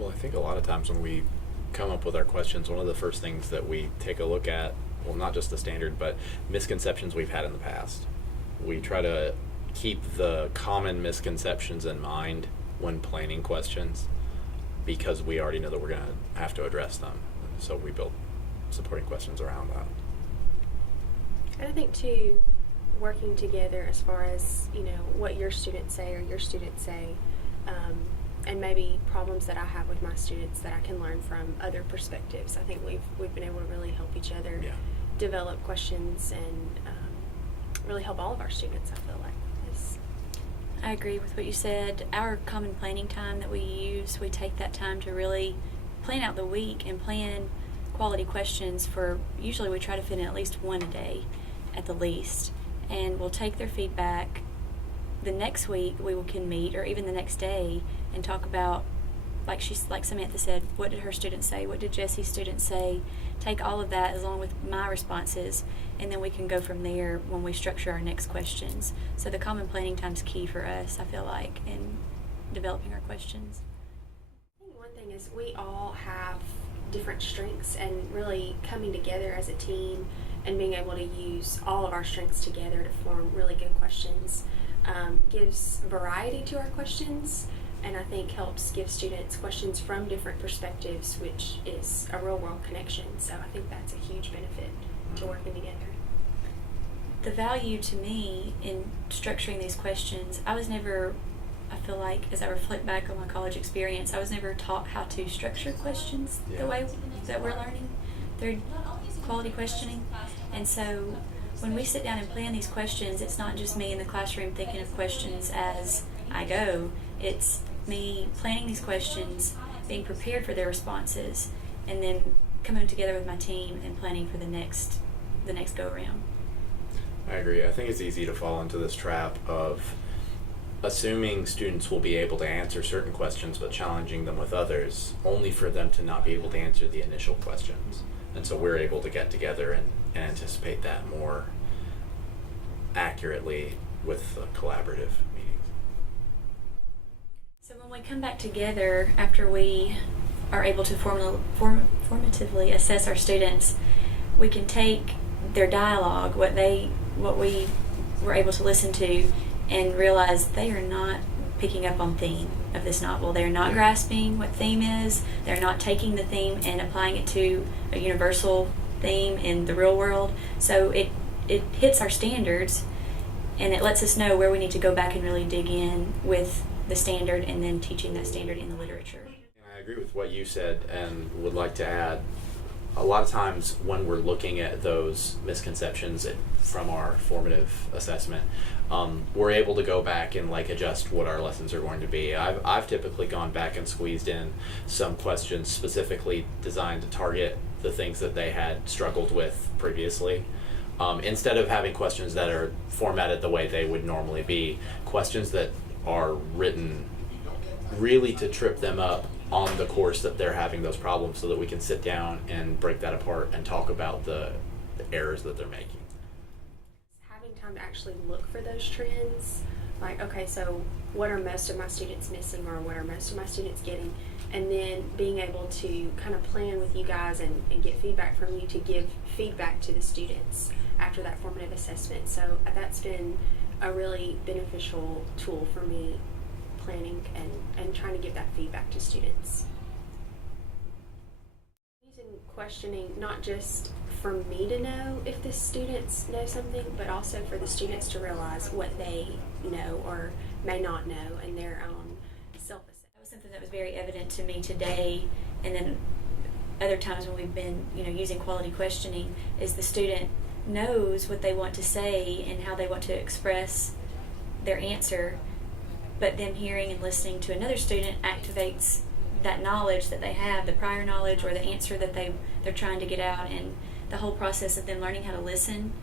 Well, I think a lot of times when we come up with our questions, one of the first things that we take a look at, well, not just the standard, but misconceptions we've had in the past. We try to keep the common misconceptions in mind when planning questions because we already know that we're going to have to address them. So we build supporting questions around that. And I think too, working together as far as what your students say or your students say, and maybe problems that I have with my students that I can learn from other perspectives. I think we've been able to really help each other develop questions and really help all of our students. I feel like this. I agree with what you said. Our common planning time that we use, we take that time to really plan out the week and plan quality questions for, usually we try to fit in at least one a day at the least. And we'll take their feedback. The next week we can meet, or even the next day, and talk about, like Samantha said, what did her students say? What did Jesse's students say? Take all of that along with my responses, and then we can go from there when we structure our next questions. So the common planning time is key for us, I feel like, in developing our questions. I think one thing is we all have different strengths, and really coming together as a team and being able to use all of our strengths together to form really good questions gives variety to our questions, and I think helps give students questions from different perspectives, which is a real world connection. So I think that's a huge benefit to working together. The value to me in structuring these questions, I feel like as I reflect back on my college experience, I was never taught how to structure questions the way that we're learning through quality questioning. And so when we sit down and plan these questions, it's not just me in the classroom thinking of questions as I go. It's me planning these questions, being prepared for their responses, and then coming together with my team and planning for the next go-around. I agree. I think it's easy to fall into this trap of assuming students will be able to answer certain questions but challenging them with others, only for them to not be able to answer the initial questions. And so we're able to get together and anticipate that more accurately with collaborative meetings. So when we come back together after we are able to formatively assess our students, we can take their dialogue, what we were able to listen to, and realize they are not picking up on theme of this novel. They're not grasping what theme is. They're not taking the theme and applying it to a universal theme in the real world. So it hits our standards, and it lets us know where we need to go back and really dig in with the standard and then teaching that standard in the literature. And I agree with what you said and would like to add, a lot of times when we're looking at those misconceptions from our formative assessment, we're able to go back and adjust what our lessons are going to be. I've typically gone back and squeezed in some questions specifically designed to target the things that they had struggled with previously. Instead of having questions that are formatted the way they would normally be, questions that are written really to trip them up on the course that they're having those problems, so that we can sit down and break that apart and talk about the errors that they're making. Having time to actually look for those trends, like, okay, so what are most of my students missing, or what are most of my students getting, and then being able to kind of plan with you guys and get feedback from you to give feedback to the students after that formative assessment. So that's been a really beneficial tool for me, planning and trying to give that feedback to students. Using questioning not just for me to know if the students know something, but also for the students to realize what they know or may not know in their own self-assessment. That was something that was very evident to me today, and then other times when we've been using quality questioning, is the student knows what they want to say and how they want to express their answer, but them hearing and listening to another student activates that knowledge that they have, the prior knowledge or the answer that they're trying to get out. And the whole process of them learning how to listen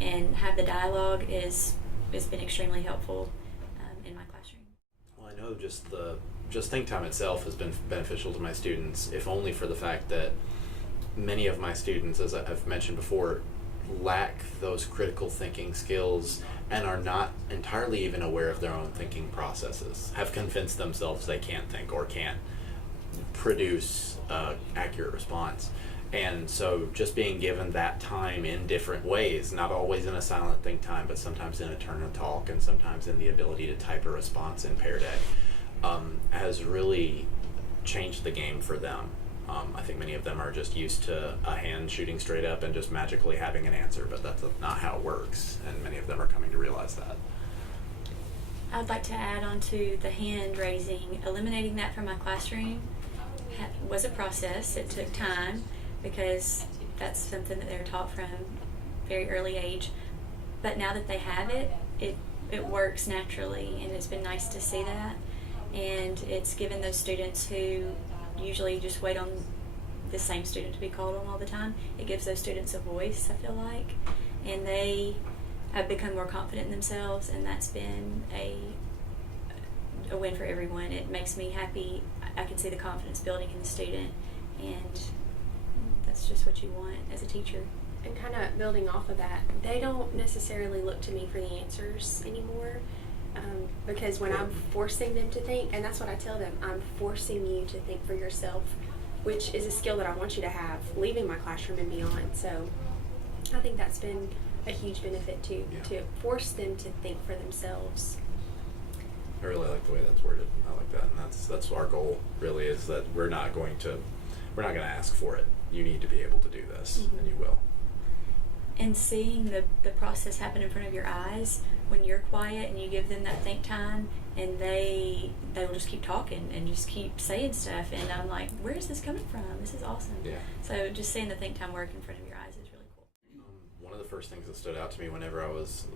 and have the dialogue has been extremely helpful in my classroom. Well, I know just think time itself has been beneficial to my students, if only for the fact that many of my students, as I've mentioned before, lack those critical thinking skills and are not entirely even aware of their own thinking processes, have convinced themselves they can't think or can't produce accurate response. And so just being given that time in different ways, not always in a silent think time, but sometimes in a turn and talk, and sometimes in the ability to type a response in Pear Day, has really changed the game for them. I think many of them are just used to a hand shooting straight up and just magically having an answer, but that's not how it works, and many of them are coming to realize that. I'd like to add on to the hand raising. Eliminating that from my classroom was a process. It took time because that's something that they're taught from very early age. But now that they have it, it works naturally, and it's been nice to see that. And it's given those students who usually just wait on the same student to be called on all the time, it gives those students a voice, I feel like. And they have become more confident in themselves, and that's been a win for everyone. It makes me happy. I can see the confidence building in the student, and that's just what you want as a teacher. And kind of building off of that, they don't necessarily look to me for the answers anymore, because when I'm forcing them to think, and that's what I tell them, I'm forcing you to think for yourself, which is a skill that I want you to have leaving my classroom and beyond. So I think that's been a huge benefit too, to force them to think for themselves. I really like the way that's worded. I like that, and that's our goal. Really, is that we're not going to ask for it. You need to be able to do this, Mm-hmm. and you will. And seeing the process happen in front of your eyes when you're quiet and you give them that think time, and they will just keep talking and just keep saying stuff, and I'm like, where is this coming from? This is awesome. Yeah. So just seeing the think time work in front of your eyes is really cool. One of the first things that stood out to me whenever I was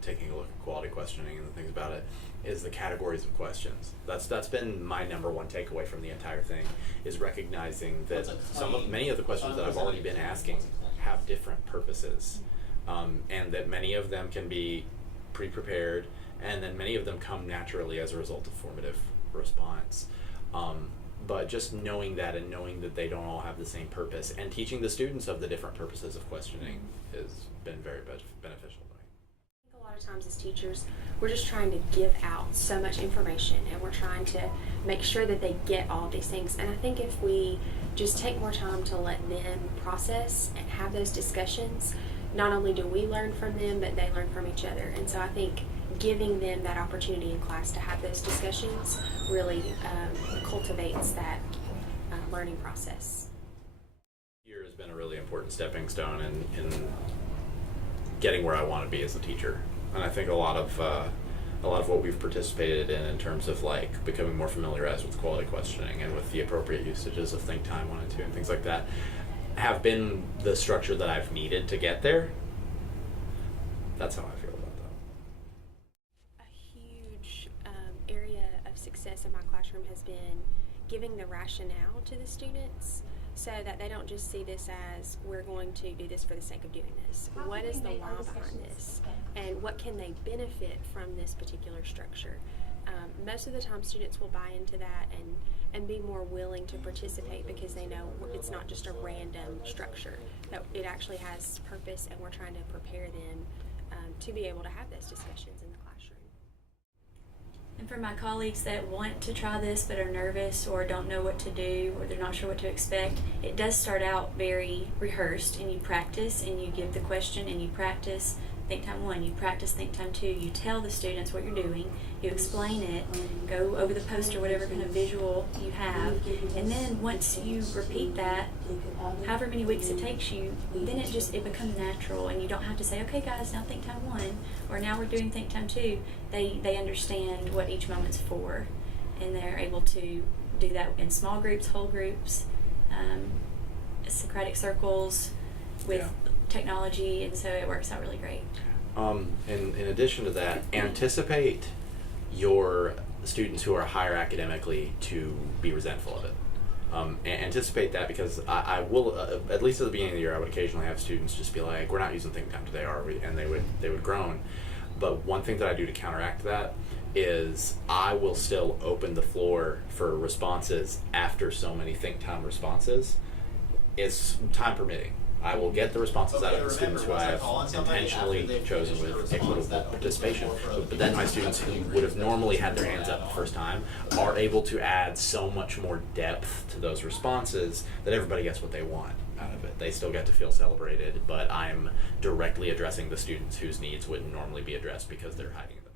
taking a look at quality questioning and the things about it is the categories of questions. That's been my number one takeaway from the entire thing, is recognizing that many of the questions that I've already been asking have different purposes, and that many of them can be pre-prepared, and then many of them come naturally as a result of formative response. But just knowing that, and knowing that they don't all have the same purpose, and teaching the students of the different purposes of questioning has been very beneficial to me. I think a lot of times as teachers, we're just trying to give out so much information, and we're trying to make sure that they get all of these things. And I think if we just take more time to let them process and have those discussions, not only do we learn from them, but they learn from each other. And so I think giving them that opportunity in class to have those discussions really cultivates that learning process. Year has been a really important stepping stone in getting where I want to be as a teacher, and I think a lot of what we've participated in terms of like becoming more familiarized with quality questioning and with the appropriate usages of Think Time 1 and 2 and things like that have been the structure that I've needed to get there. That's how I feel about that. A huge area of success in my classroom has been giving the rationale to the students, so that they don't just see this as, we're going to do this for the sake of doing this. What is the why behind this? And what can they benefit from this particular structure? Most of the time students will buy into that and be more willing to participate, because they know it's not just a random structure, that it actually has purpose, and we're trying to prepare them to be able to have those discussions in the classroom. And for my colleagues that want to try this but are nervous or don't know what to do or they're not sure what to expect, it does start out very rehearsed, and you practice and you give the question and you practice Think Time 1, you practice Think Time 2, you tell the students what you're doing, you explain it, go over the poster, whatever kind of visual you have, and then once you repeat that, however many weeks it takes you, then it becomes natural, and you don't have to say, okay guys, now Think Time 1, or now we're doing Think Time 2. They understand what each moment's for, and they're able to do that in small groups, whole groups, Socratic circles with technology, and so it works out really great. In addition to that, anticipate your students who are higher academically to be resentful of it. Anticipate that, because I will, at least at the beginning of the year, I would occasionally have students just be like, we're not using Think Time today, are we? And they would groan. But one thing that I do to counteract that is I will still open the floor for responses after so many Think Time responses. It's time permitting. I will get the responses out of the Okay, students who I remember, have once I call on somebody intentionally after they've chosen finished with their response, equitable that opens the participation. door for other But then my people students after who they've would have written normally their had their hands up the first time are able to add so much more depth to those responses that everybody gets what they want out of it. They still get to feel celebrated, but I'm directly addressing the students whose needs wouldn't normally be addressed because they're hiding in the